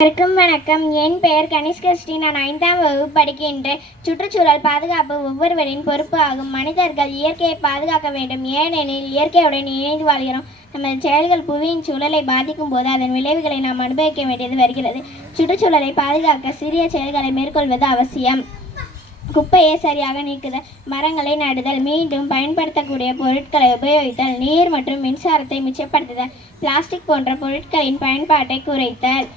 வணக்கம். என் பெயர் கனிஷ்கஸ்ரீ. நான் 5ஆம் வகுப்பு படிக்கின்றேன். சுற்றுச்சூழல் பாதுகாப்பு ஒவ்வொருவரின் பொறுப்பு ஆகும். மனிதர்கள் இயற்கையை பாதுகாக்க வேண்டும். ஏனெனில் இயற்கையுடன் இணைந்து வாழ்கிறோம். நமது செயல்கள் புவியின் சூழலை பாதிக்கும் போது அதன் விளைவுகளை நாம் அனுபவிக்க வேண்டியது வருகிறது. சுற்றுச்சூழலை பாதுகாக்க சிறிய செயல்களை மேற்கொள்வது அவசியம். குப்பையை சரியாக நீக்குதல், மரங்களை நடுதல், மீண்டும் பயன்படுத்தக்கூடிய பொருட்களை உபயோகித்தல், நீர் மற்றும் மின்சாரத்தை மிச்சப்படுத்துதல், பிளாஸ்டிக் போன்ற பொருட்களின் பயன்பாட்டை குறைத்தல்.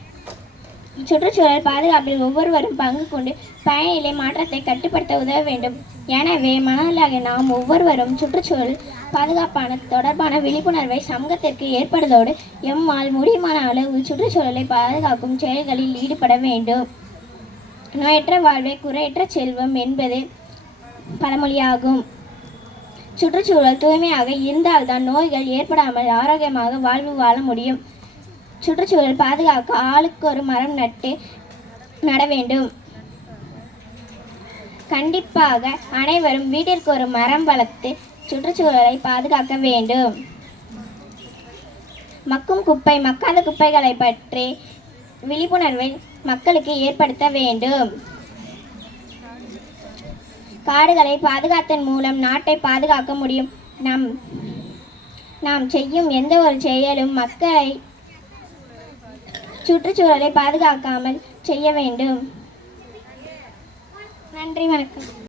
சுற்றுச்சூழல் பாதுகாப்பில் ஒவ்வொருவரும் பங்கு கொண்டு பயனிலை மாற்றத்தை கட்டுப்படுத்த உதவ வேண்டும். எனவே மனதிலாக நாம் ஒவ்வொருவரும் சுற்றுச்சூழல் பாதுகாப்பான தொடர்பான விழிப்புணர்வை சமூகத்திற்கு ஏற்படுவதோடு எம்மால் முடியுமான அளவு சுற்றுச்சூழலை பாதுகாக்கும் செயல்களில் ஈடுபட வேண்டும். நோயற்ற வாழ்வே குறையற்ற செல்வம் என்பது பழமொழியாகும். சுற்றுச்சூழல் தூய்மையாக இருந்தால்தான் நோய்கள் ஏற்படாமல் ஆரோக்கியமாக வாழ்வு வாழ முடியும். சுற்றுச்சூழல் பாதுகாக்க ஆளுக்கு ஒரு மரம் நட வேண்டும். கண்டிப்பாக அனைவரும் வீட்டிற்கு ஒரு மரம் வளர்த்து சுற்றுச்சூழலை பாதுகாக்க வேண்டும். மக்கும் குப்பை மக்காத குப்பைகளை பற்றி விழிப்புணர்வை மக்களுக்கு ஏற்படுத்த வேண்டும். காடுகளை பாதுகாத்தன் மூலம் நாட்டை பாதுகாக்க முடியும். நாம் செய்யும் எந்த ஒரு செயலும் மக்களை சுற்றுச்சூழலை பாதுகாக்காமல் செய்ய வேண்டும். நன்றி, வணக்கம்.